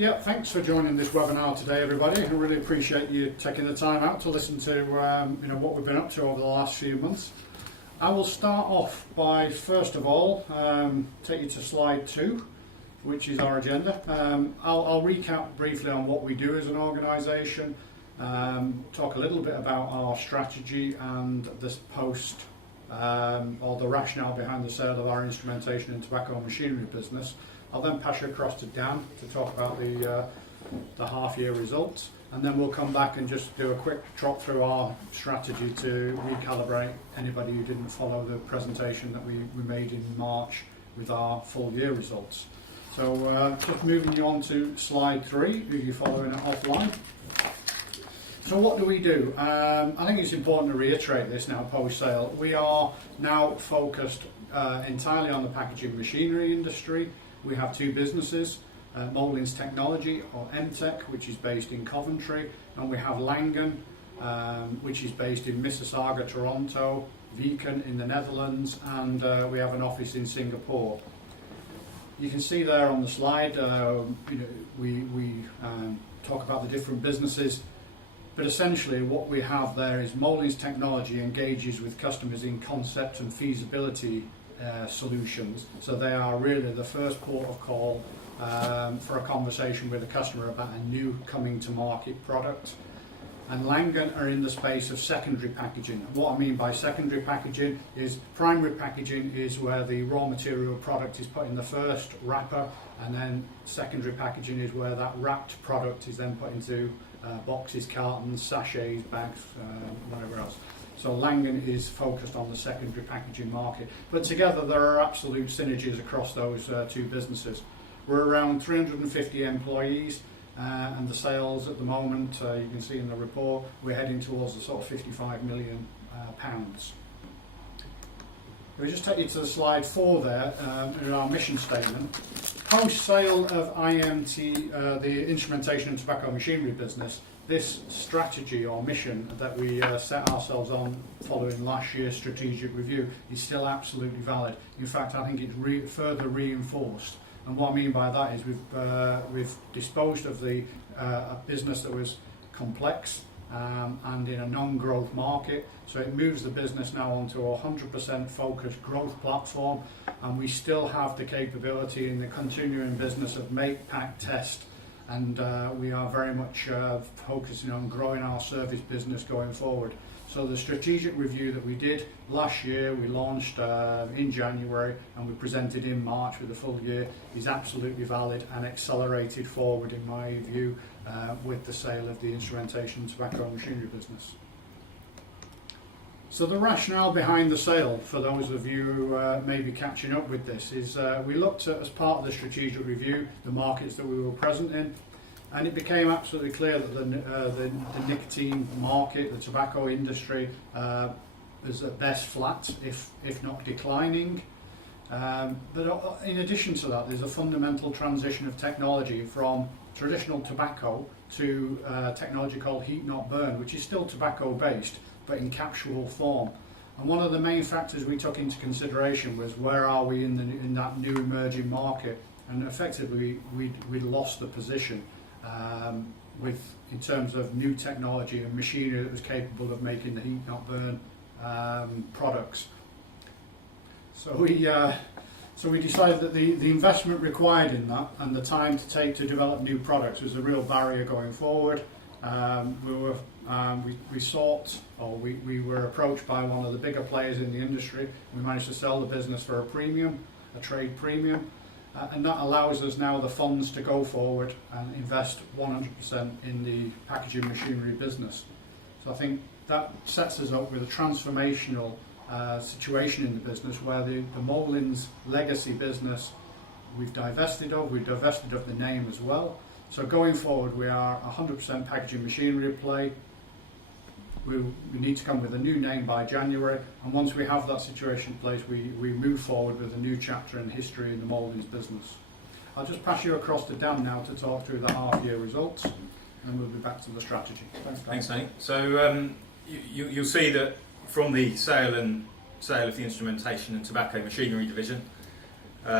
Yeah, thanks for joining this webinar today, everybody. I really appreciate you taking the time out to listen to what we've been up to over the last few months. I will start off by, first of all, take you to slide 2, which is our agenda. I'll recap briefly on what we do as an organisation, talk a little bit about our strategy and this post, or the rationale behind the sale of our instrumentation and tobacco machinery business. I'll then pass you across to Dan to talk about the half-year results, and then we'll come back and just do a quick trot through our strategy to recalibrate anybody who didn't follow the presentation that we made in March with our full-year results. So just moving you on to slide 3, if you're following it offline. So what do we do? I think it's important to reiterate this now post-sale. We are now focused entirely on the packaging machinery industry. We have 2 businesses, Molins Technology, or MTech, which is based in Coventry, and we have Langen, which is based in Mississauga, Toronto, Viken in the Netherlands, and we have an office in Singapore. You can see there on the slide, we talk about the different businesses, but essentially what we have there is Molins Technology engages with customers in concept and feasibility solutions. So they are really the first port of call for a conversation with a customer about a new coming to market product. And Langen are in the space of secondary packaging. What I mean by secondary packaging is primary packaging is where the raw material product is put in the first wrapper, and then secondary packaging is where that wrapped product is then put into boxes, cartons, sachets, bags, whatever else. So Langen is focused on the secondary packaging market. But together there are absolute synergies across those 2 businesses. We're around 350 employees, and the sales at the moment, you can see in the report, we're heading towards the sort of £55 million. If we just take you to the slide 4 there, in our mission statement. Post-sale of IMT, the instrumentation and tobacco machinery business, this strategy or mission that we set ourselves on following last year's strategic review is still absolutely valid. In fact, I think it's further reinforced. And what I mean by that is we've disposed of a business that was complex and in a non-growth market. So it moves the business now onto a 100% focused growth platform, and we still have the capability in the continuing business of make, pack, test. And we are very much focusing on growing our service business going forward. So the strategic review that we did last year, we launched in January and we presented in March with the full year, is absolutely valid and accelerated forward in my view with the sale of the instrumentation and tobacco machinery business. So the rationale behind the sale, for those of you who may be catching up with this, is we looked at, as part of the strategic review, the markets that we were present in, and it became absolutely clear that the nicotine market, the tobacco industry, is at best flat, if not declining. But in addition to that, there's a fundamental transition of technology from traditional tobacco to technology called heat not burn, which is still tobacco based, but in capsule form. And one of the main factors we took into consideration was where are we in that new emerging market, and effectively we'd lost the position in terms of new technology and machinery that was capable of making the heat not burn products. So we decided that the investment required in that and the time to take to develop new products was a real barrier going forward. We were approached by one of the bigger players in the industry. We managed to sell the business for a trade premium, and that allows us now the funds to go forward and invest 100% in the packaging machinery business. So I think that sets us up with a transformational situation in the business where the Molins legacy business we've divested of the name as well. So going forward, we are 100% packaging machinery play. We need to come with a new name by January, and once we have that situation in place, we move forward with a new chapter in history in the Molins business. I'll just pass you across to Dan now to talk through the half-year results, and we'll be back to the strategy. Thanks, Nate. So you'll see that from the sale of the instrumentation and tobacco machinery division,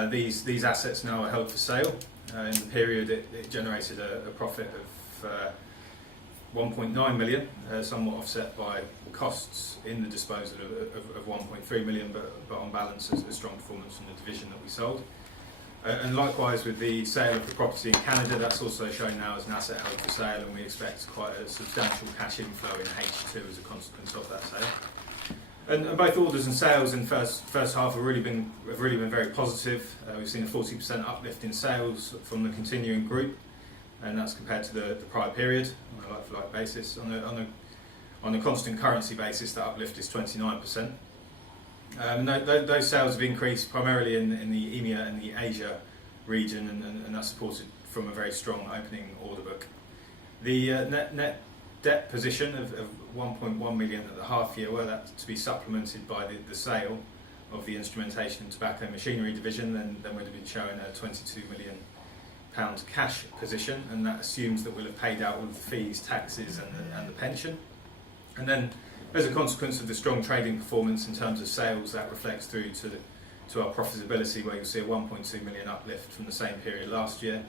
these assets now are held for sale. In the period, it generated a profit of 1.9 million, somewhat offset by costs in the disposal of 1.3 million, but on balance, a strong performance from the division that we sold. And likewise with the sale of the property in Canada, that's also shown now as an asset held for sale, and we expect quite a substantial cash inflow in H2 as a consequence of that sale. And both orders and sales in first half have really been very positive. We've seen a 40% uplift in sales from the continuing group, and that's compared to the prior period on a like-for-like basis. On a constant currency basis, that uplift is 29%. Those sales have increased primarily in the EMEA and the Asia region, and that's supported from a very strong opening order book. The net debt position of 1.1 million at the half year, were that to be supplemented by the sale of the instrumentation and tobacco machinery division, then we'd have been showing a £22 million cash position, and that assumes that we'll have paid out all of the fees, taxes and the pension. And then as a consequence of the strong trading performance in terms of sales, that reflects through to our profitability, where you'll see a 1.2 million uplift from the same period last year,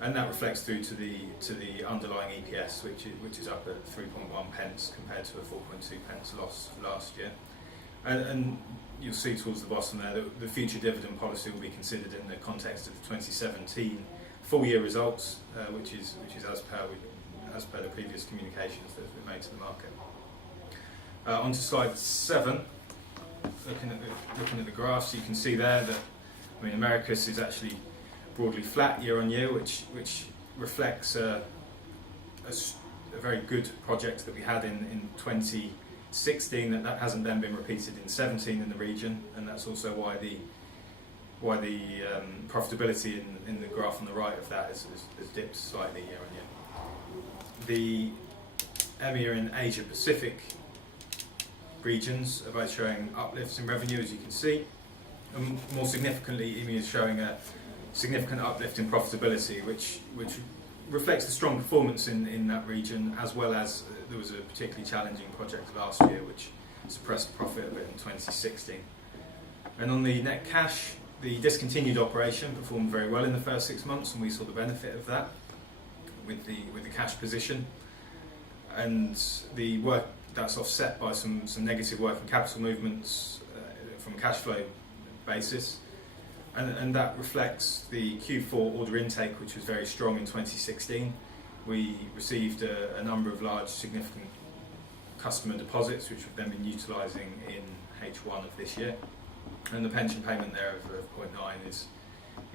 and that reflects through to the underlying EPS, which is up at 3.1 pence compared to a 4.2 pence loss last year. And you'll see towards the bottom there that the future dividend policy will be considered in the context of the 2017 full year results, which is as per the previous communications that have been made to the market. On to slide 7, looking at the graphs, you can see there that Americas is actually broadly flat year on year, which reflects a very good project that we had in 2016 that hasn't then been repeated in 17 in the region, and that's also why the profitability in the graph on the right of that has dipped slightly year on year. The EMEA and Asia Pacific regions are both showing uplifts in revenue, as you can see, and more significantly EMEA is showing a significant uplift in profitability, which reflects the strong performance in that region, as well as there was a particularly challenging project last year which suppressed profit a bit in 2016. And on the net cash, the discontinued operation performed very well in the first 6 months, and we saw the benefit of that with the cash position, and the work that's offset by some negative working capital movements from a cash flow basis, and that reflects the Q4 order intake, which was very strong in 2016. We received a number of large significant customer deposits which we've then been utilising in H1 of this year, and the pension payment there of 0.9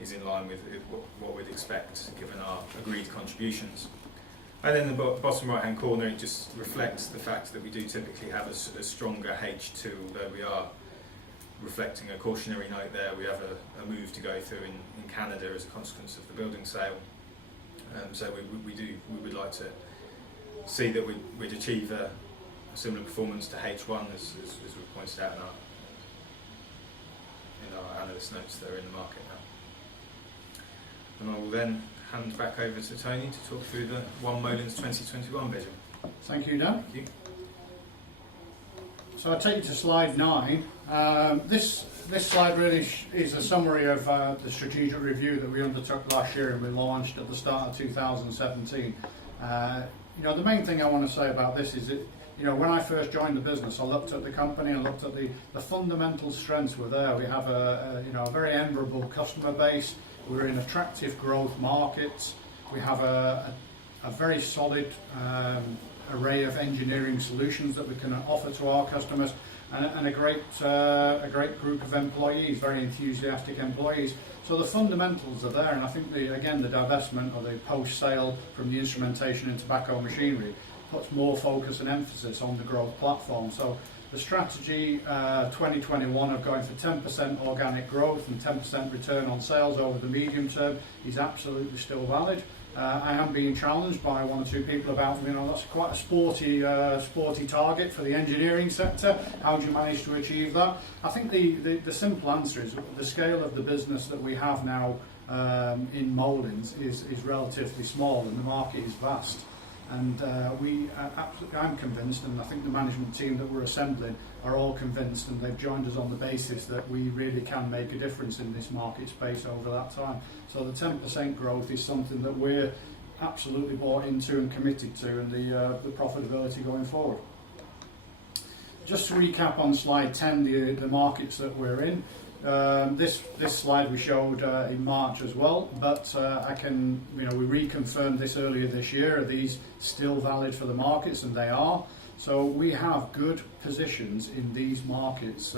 is in line with what we'd expect given our agreed contributions. And in the bottom right hand corner, it just reflects the fact that we do typically have a stronger H2, although we are reflecting a cautionary note there. We have a move to go through in Canada as a consequence of the building sale, so we would like to see that we'd achieve a similar performance to H1 as we've pointed out in our analyst notes that are in the market now. And I will then hand back over to Tony to talk through the One Molins 2021 vision. Thank you, Dan. Thank you. So I take you to slide 9. This slide really is a summary of the strategic review that we undertook last year and we launched at the start of 2017. The main thing I want to say about this is that, when I first joined the business, I looked at the company and looked at the fundamental strengths were there. We have a very enviable customer base. We're in attractive growth markets. We have a very solid array of engineering solutions that we can offer to our customers, and a great group of employees, very enthusiastic employees. So the fundamentals are there, and I think the divestment or the post-sale from the instrumentation and tobacco machinery puts more focus and emphasis on the growth platform. So the strategy 2021 of going for 10% organic growth and 10% return on sales over the medium term is absolutely still valid. I am being challenged by one or two people about, that's quite a sporty target for the engineering sector. How do you manage to achieve that? I think the simple answer is the scale of the business that we have now in Molins is relatively small, and the market is vast. And I'm convinced, and I think the management team that we're assembling are all convinced, and they've joined us on the basis that we really can make a difference in this market space over that time. So the 10% growth is something that we're absolutely bought into and committed to, and the profitability going forward. Just to recap on slide 10, the markets that we're in. This slide we showed in March as well, but we reconfirmed this earlier this year. Are these still valid for the markets? And they are. So we have good positions in these markets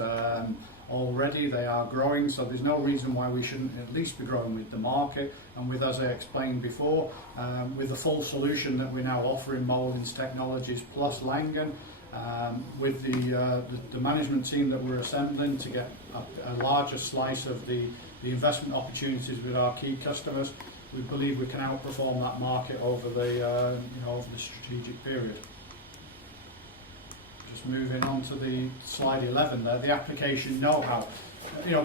already. They are growing, so there's no reason why we shouldn't at least be growing with the market. And with, as I explained before, with the full solution that we're now offering, Molins Technologies plus Langen, with the management team that we're assembling to get a larger slice of the investment opportunities with our key customers, we believe we can outperform that market over the strategic period. Just moving on to the slide 11 there, the application know-how.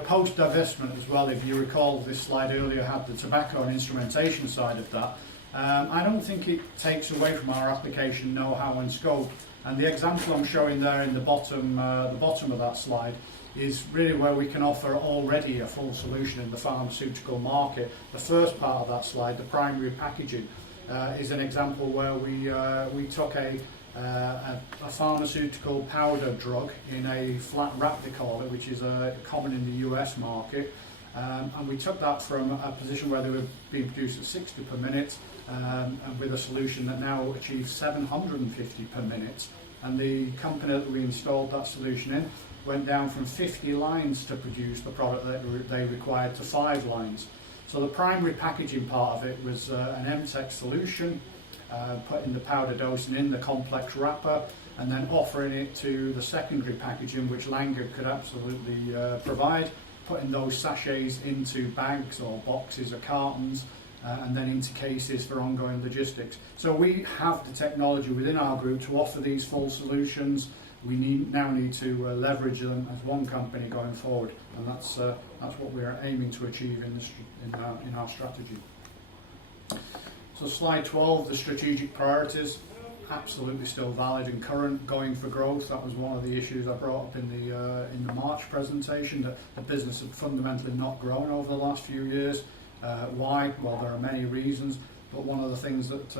Post divestment as well, if you recall, this slide earlier had the tobacco and instrumentation side of that. I don't think it takes away from our application know-how and scope. And the example I'm showing there in the bottom of that slide is really where we can offer already a full solution in the pharmaceutical market. The first part of that slide, the primary packaging, is an example where we took a pharmaceutical powder drug in a flat wrap, they call it, which is common in the US market, and we took that from a position where they were being produced at 60 per minute, and with a solution that now achieves 750 per minute. And the company that we installed that solution in went down from 50 lines to produce the product that they required to 5 lines. So the primary packaging part of it was an MTEC solution, putting the powder dosing in the complex wrapper, and then offering it to the secondary packaging, which Langen could absolutely provide, putting those sachets into bags or boxes or cartons, and then into cases for ongoing logistics. So we have the technology within our group to offer these full solutions. We now need to leverage them as one company going forward, and that's what we are aiming to achieve in our strategy. So slide 12, the strategic priorities, absolutely still valid and current, going for growth. That was one of the issues I brought up in the March presentation, that the business had fundamentally not grown over the last few years. Why? Well, there are many reasons, but one of the things that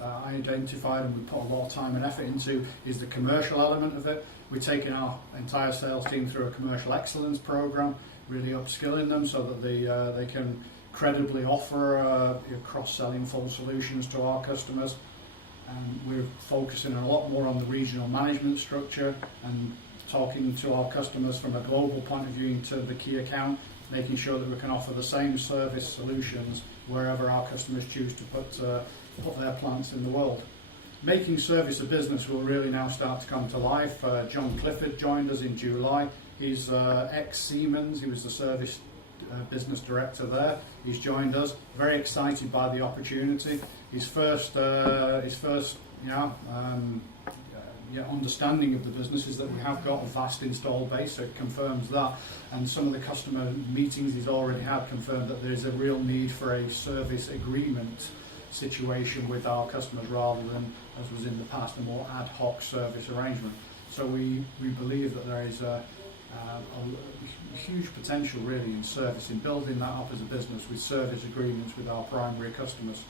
I identified and we put a lot of time and effort into is the commercial element of it. We're taking our entire sales team through a commercial excellence program, really upskilling them so that they can credibly offer cross-selling full solutions to our customers. And we're focusing a lot more on the regional management structure and talking to our customers from a global point of view into the key account, making sure that we can offer the same service solutions wherever our customers choose to put their plants in the world. Making service a business will really now start to come to life. John Clifford joined us in July. He's ex-Siemens. He was the service business director there. He's joined us. Very excited by the opportunity. His first understanding of the business is that we have got a vast installed base, so it confirms that. And some of the customer meetings he's already had confirmed that there's a real need for a service agreement situation with our customers rather than, as was in the past, a more ad hoc service arrangement. So we believe that there is a huge potential really in service, in building that up as a business with service agreements with our primary customers.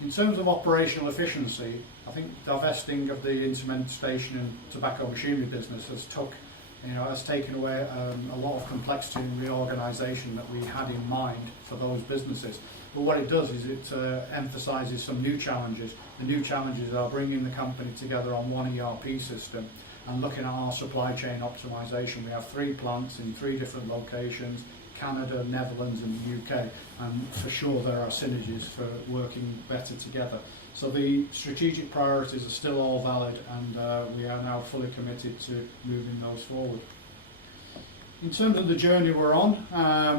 In terms of operational efficiency, I think divesting of the instrumentation and tobacco machinery business has taken away a lot of complexity and reorganisation that we had in mind for those businesses. But what it does is it emphasises some new challenges. The new challenges are bringing the company together on one ERP system and looking at our supply chain optimisation. We have 3 plants in 3 different locations, Canada, Netherlands and the UK, and for sure there are synergies for working better together. So the strategic priorities are still all valid, and we are now fully committed to moving those forward. In terms of the journey we're on,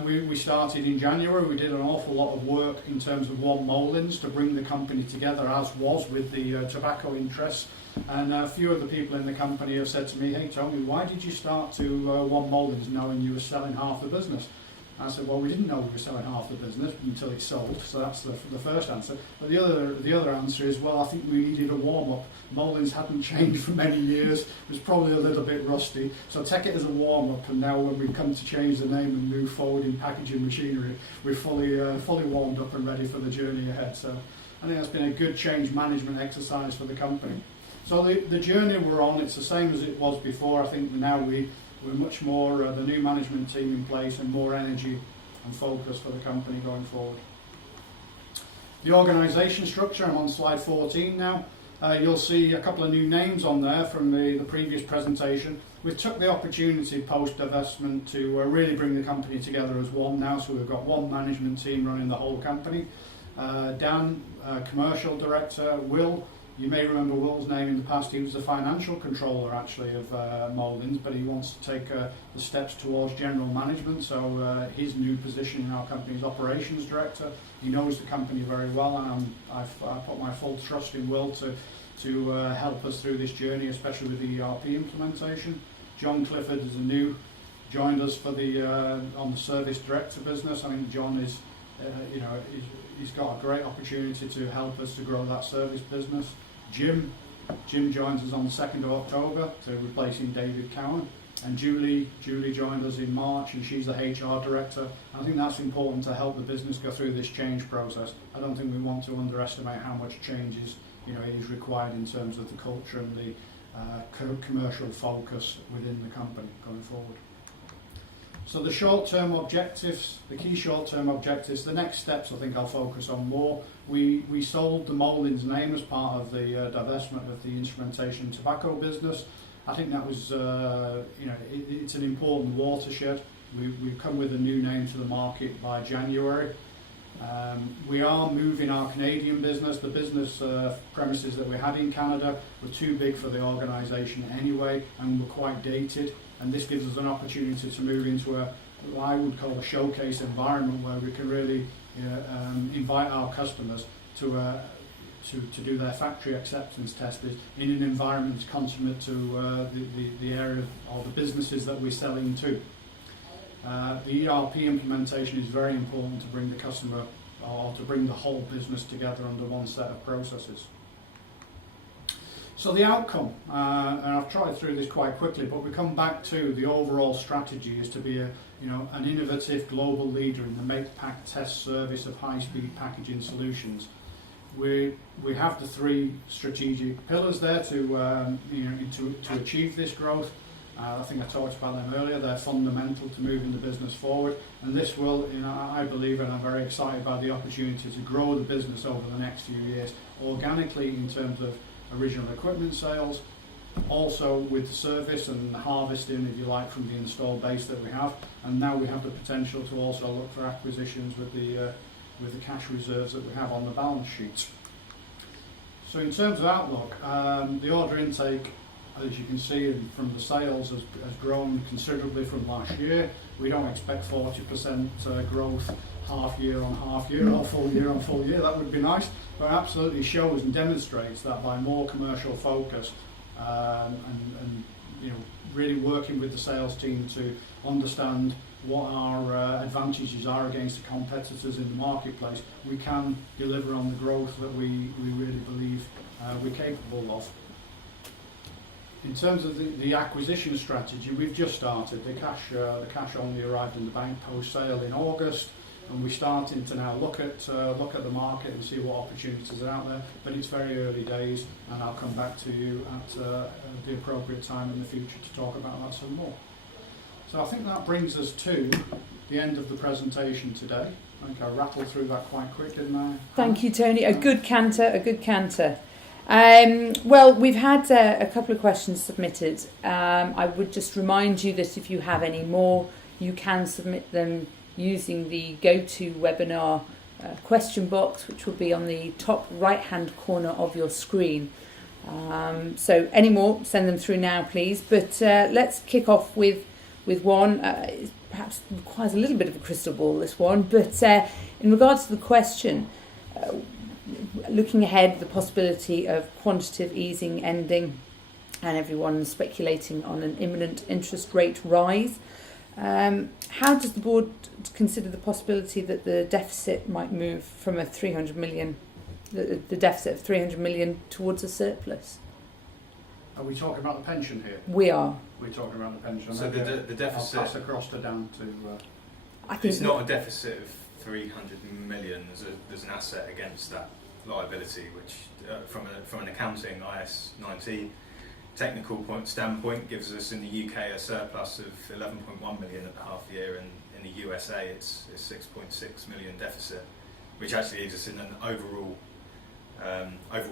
we started in January. We did an awful lot of work in terms of One Molins to bring the company together, as was with the tobacco interests. And a few of the people in the company have said to me, "Hey Tony, why did you start to One Molins knowing you were selling half the business?" I said, well, we didn't know we were selling half the business until it sold, so that's the first answer. But the other answer is, well, I think we needed a warm-up. Molins hadn't changed for many years, it was probably a little bit rusty, so take it as a warm-up, and now when we've come to change the name and move forward in packaging machinery, we're fully warmed up and ready for the journey ahead. So I think that's been a good change management exercise for the company. So the journey we're on, it's the same as it was before. I think now we're much more, the new management team in place, and more energy and focus for the company going forward. The organisation structure, I'm on slide 14 now. You'll see a couple of new names on there from the previous presentation. We've took the opportunity post-divestment to really bring the company together as one now, so we've got one management team running the whole company. Dan, Commercial Director, Will, you may remember Will's name in the past. He was the financial controller actually of Molins, but he wants to take the steps towards general management, so his new position in our company is Operations Director. He knows the company very well, and I've put my full trust in Will to help us through this journey, especially with the ERP implementation. John Clifford is joined us for on the Service Director business. I mean, John is, he's got a great opportunity to help us to grow that service business. Jim joins us on the 2nd of October, to replacing David Cowan. And Julie joined us in March, and she's the HR Director. I think that's important to help the business go through this change process. I don't think we want to underestimate how much change is required in terms of the culture and the commercial focus within the company going forward. So the short-term objectives, the key short-term objectives, the next steps I think I'll focus on more. We sold the Molins name as part of the divestment of the instrumentation tobacco business. I think that was, it's an important watershed. We've come with a new name to the market by January. We are moving our Canadian business. The business premises that we had in Canada were too big for the organisation anyway, and were quite dated. And this gives us an opportunity to move into what I would call a showcase environment, where we can really invite our customers to do their factory acceptance tests in an environment that's consummate to the area or the businesses that we're selling to. The ERP implementation is very important to bring the customer, or to bring the whole business together under one set of processes. So the outcome, and I've tried through this quite quickly, but we come back to the overall strategy is to be an innovative global leader in the make, pack, test service of high-speed packaging solutions. We have the three strategic pillars there to achieve this growth. I think I talked about them earlier. They're fundamental to moving the business forward, and this will, I believe, and I'm very excited by the opportunity to grow the business over the next few years organically in terms of original equipment sales, also with the service and harvesting, if you like, from the installed base that we have, and now we have the potential to also look for acquisitions with the cash reserves that we have on the balance sheet. So in terms of outlook, the order intake, as you can see from the sales, has grown considerably from last year. We don't expect 40% growth half year on half year or full year on full year. That would be nice, but it absolutely shows and demonstrates that by more commercial focus and really working with the sales team to understand what our advantages are against the competitors in the marketplace, we can deliver on the growth that we really believe we're capable of. In terms of the acquisition strategy, we've just started. The cash only arrived in the bank post-sale in August, and we're starting to now look at the market and see what opportunities are out there. But it's very early days, and I'll come back to you at the appropriate time in the future to talk about that some more. So I think that brings us to the end of the presentation today. I think I rattled through that quite quick, didn't I? Thank you, Tony. A good canter. Well, we've had a couple of questions submitted. I would just remind you that if you have any more, you can submit them using the GoToWebinar question box, which will be on the top right-hand corner of your screen. So any more, send them through now, please. But let's kick off with one. It perhaps requires a little bit of a crystal ball, this one. But in regards to the question, looking ahead, the possibility of quantitative easing ending, and everyone speculating on an imminent interest rate rise. How does the board consider the possibility that the deficit might move from a 300 million, the deficit of 300 million towards a surplus? Are we talking about the pension here? We are. We're talking about the pension. So the deficit. I'll pass across to Dan to. I think It's not a deficit of 300 million. There's an asset against that liability, which from an accounting IS 19 technical standpoint gives us in the UK a surplus of 11.1 million at the half year, and in the USA it's 6.6 million deficit, which actually leaves us in an overall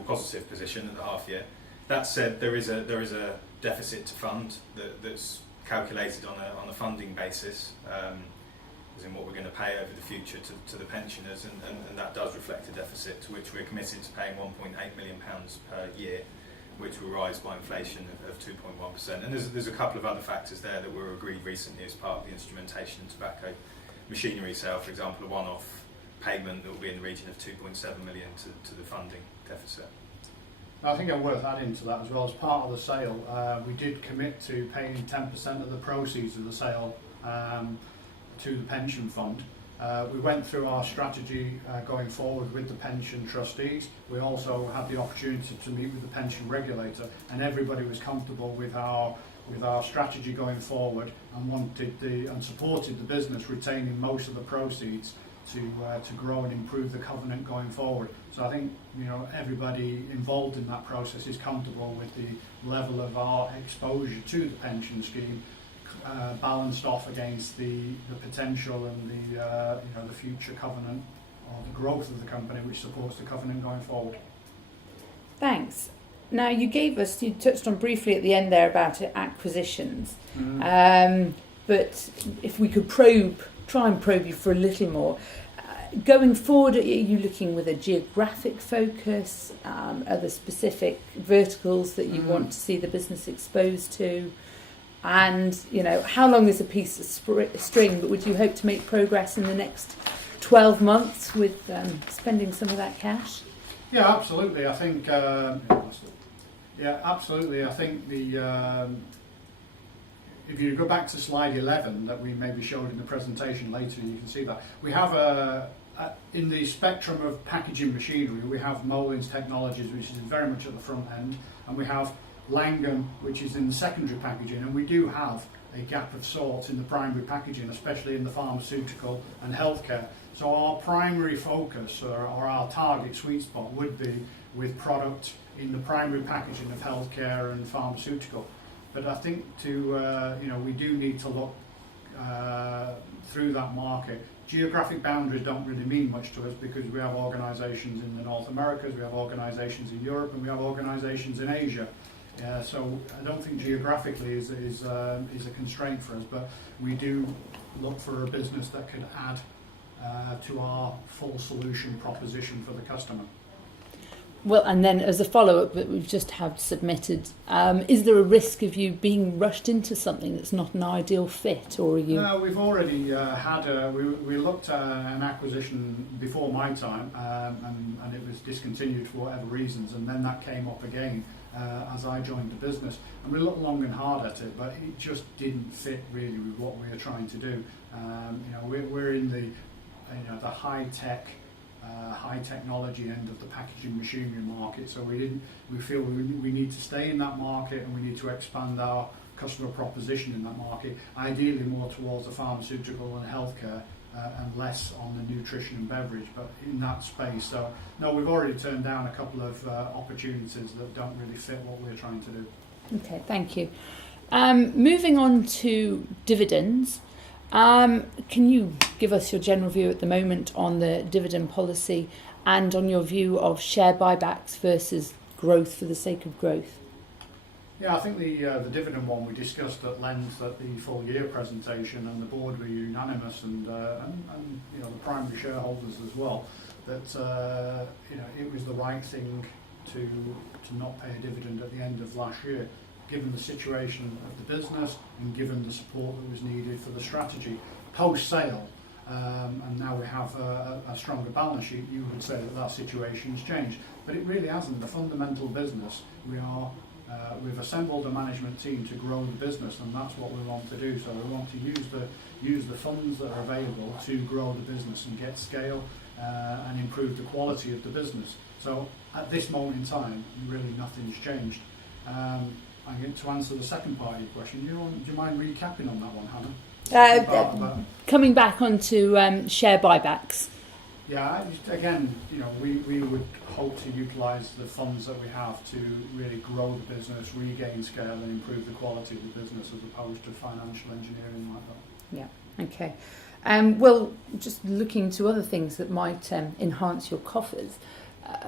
positive position at the half year. That said, there is a deficit to fund that's calculated on a funding basis, as in what we're going to pay over the future to the pensioners, and that does reflect a deficit to which we're committed to paying £1.8 million per year, which will rise by inflation of 2.1%. And there's a couple of other factors there that were agreed recently as part of the instrumentation tobacco machinery sale. For example, a one-off payment that will be in the region of 2.7 million to the funding deficit. I think it's worth adding to that as well. As part of the sale, we did commit to paying 10% of the proceeds of the sale to the pension fund. We went through our strategy going forward with the pension trustees. We also had the opportunity to meet with the pension regulator, and everybody was comfortable with our strategy going forward, and supported the business retaining most of the proceeds to grow and improve the covenant going forward. So I think everybody involved in that process is comfortable with the level of our exposure to the pension scheme, balanced off against the potential and the future covenant, or the growth of the company, which supports the covenant going forward. Thanks. Now you touched on briefly at the end there about acquisitions, but if we could try and probe you for a little more. Going forward, are you looking with a geographic focus? Are there specific verticals that you want to see the business exposed to? And, how long is a piece of string, but would you hope to make progress in the next 12 months with spending some of that cash? Yeah, absolutely. I think, absolutely. I think if you go back to slide 11 that we maybe showed in the presentation later, you can see that. We have in the spectrum of packaging machinery, we have Molins Technologies, which is very much at the front end, and we have Langham, which is in the secondary packaging, and we do have a gap of sorts in the primary packaging, especially in the pharmaceutical and healthcare. So our primary focus, or our target sweet spot, would be with product in the primary packaging of healthcare and pharmaceutical. But I think we do need to look through that market. Geographic boundaries don't really mean much to us, because we have organisations in the North Americas, we have organisations in Europe, and we have organisations in Asia. So I don't think geographically is a constraint for us, but we do look for a business that could add to our full solution proposition for the customer. Well, and then as a follow-up that we've just had submitted, is there a risk of you being rushed into something that's not an ideal fit, or are you? No, we've already we looked at an acquisition before my time, and it was discontinued for whatever reasons, and then that came up again as I joined the business, and we looked long and hard at it, but it just didn't fit really with what we were trying to do. We're in the high technology end of the packaging machinery market, so we feel we need to stay in that market, and we need to expand our customer proposition in that market, ideally more towards the pharmaceutical and healthcare, and less on the nutrition and beverage, but in that space. So no, we've already turned down a couple of opportunities that don't really fit what we're trying to do. Okay, thank you. Moving on to dividends. Can you give us your general view at the moment on the dividend policy, and on your view of share buybacks versus growth for the sake of growth? Yeah, I think the dividend one we discussed at length at the full year presentation, and the board were unanimous, and the primary shareholders as well, that it was the right thing to not pay a dividend at the end of last year, given the situation of the business and given the support that was needed for the strategy post-sale. And now we have a stronger balance sheet, you would say that situation's changed. But it really hasn't. The fundamental business, we are We've assembled a management team to grow the business, and that's what we want to do. So we want to use the funds that are available to grow the business and get scale and improve the quality of the business. So at this moment in time, really nothing's changed. I'm going to answer the second part of your question. Do you mind recapping on that one, Hannah? Coming back onto share buybacks. Yeah, again, we would hope to utilise the funds that we have to really grow the business, regain scale and improve the quality of the business as opposed to financial engineering like that. Yeah, okay. Well, just looking to other things that might enhance your coffers.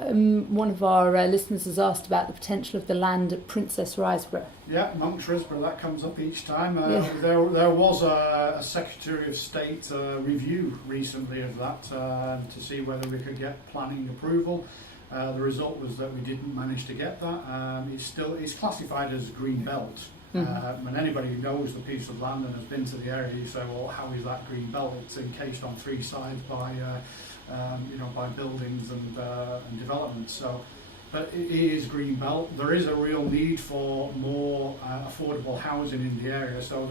One of our listeners has asked about the potential of the land at Princess Risborough. Yeah, Monks Risborough, that comes up each time. Yeah. There was a Secretary of State review recently of that to see whether we could get planning approval. The result was that we didn't manage to get that. It's classified as green belt. Mm-hmm. When anybody who knows the piece of land and has been to the area, you say, well, how is that green belt? It's encased on three sides by buildings and development. So, but it is green belt. There is a real need for more affordable housing in the area. So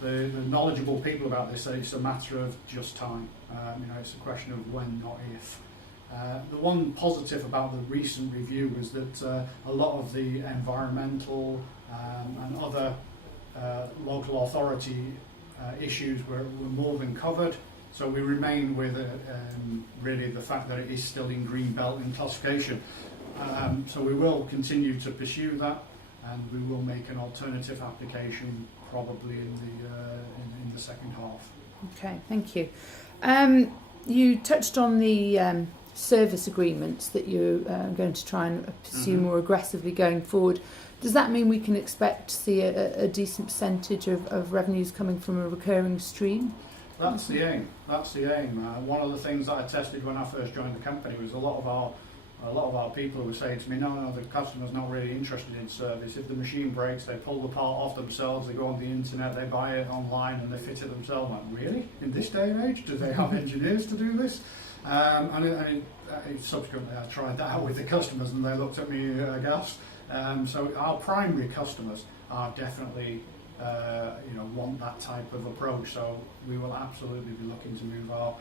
the knowledgeable people about this say it's a matter of just time. It's a question of when, not if. The one positive about the recent review was that a lot of the environmental and other local authority issues were more than covered. So we remain with really the fact that it is still in green belt in classification. So we will continue to pursue that, and we will make an alternative application probably in the second half. Okay, thank you. You touched on the service agreements that you're going to try and pursue more aggressively going forward. Does that mean we can expect to see a decent percentage of revenues coming from a recurring stream? That's the aim. One of the things that I tested when I first joined the company was a lot of our people would say to me, no, the customer's not really interested in service. If the machine breaks, they pull the part off themselves, they go on the internet, they buy it online and they fit it themselves. I'm like, really? In this day and age, do they have engineers to do this? Subsequently, I tried that out with the customers and they looked at me aghast. So our primary customers are definitely want that type of approach. So we will absolutely be looking to move our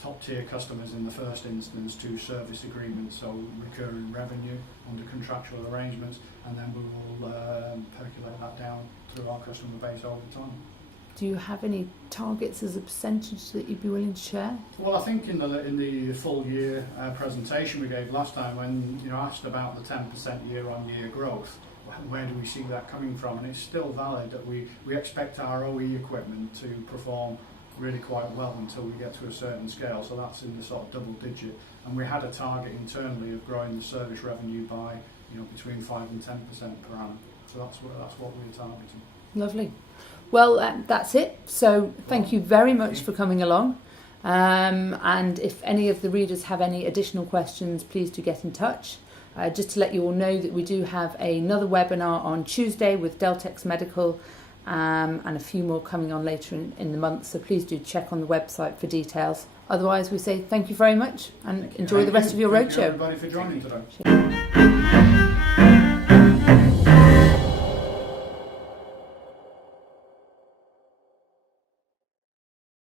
top tier customers in the first instance to service agreements, so recurring revenue under contractual arrangements, and then we will percolate that down through our customer base over time. Do you have any targets as a percentage that you'd be willing to share? Well, I think in the full year presentation we gave last time, when asked about the 10% year-on-year growth, where do we see that coming from? And it's still valid that we expect our OE equipment to perform really quite well until we get to a certain scale. So that's in the sort of double digit. And we had a target internally of growing the service revenue by between 5 and 10% per annum. So that's what we're targeting. Lovely. Well, that's it. So thank you very much for coming along. And if any of the readers have any additional questions, please do get in touch. Just to let you all know that we do have another webinar on Tuesday with Deltex Medical and a few more coming on later in the month. So please do check on the website for details. Otherwise, we say thank you very much and enjoy the rest of your roadshow. Thank you everybody for joining today.